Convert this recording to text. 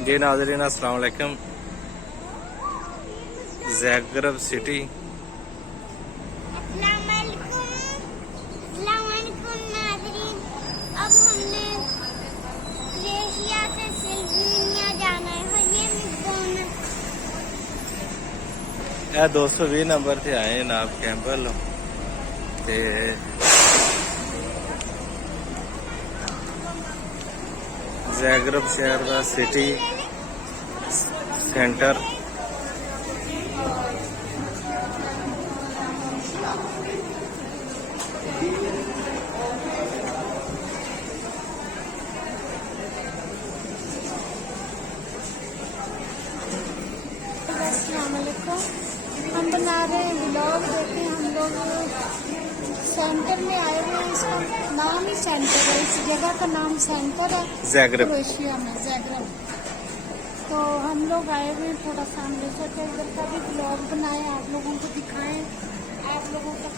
जी नाज़रीन अस्सलाम वालेकुम। ज़ाग्रेब सिटी नाज़रीन, अब हमने क्रोएशिया से स्लोवेनिया जाना है और ये यह 220 नंबर से आए जनाब कैंपल ते ज़ाग्रेब शहर का सिटी सेंटर हम बना रहे हैं व्लॉग। देखें हम लोग सेंटर में आए हुए हैं। इसका नाम ही सेंटर है, इस जगह का नाम सेंटर है ज़ाग्रेब। क्रोएशिया में, ज़ाग्रेब। तो हम लोग आए हुए हैं, थोड़ा सा हम ले सोचे इधर का भी व्लॉग बनाए, आप लोगों को दिखाएं, आप लोगों का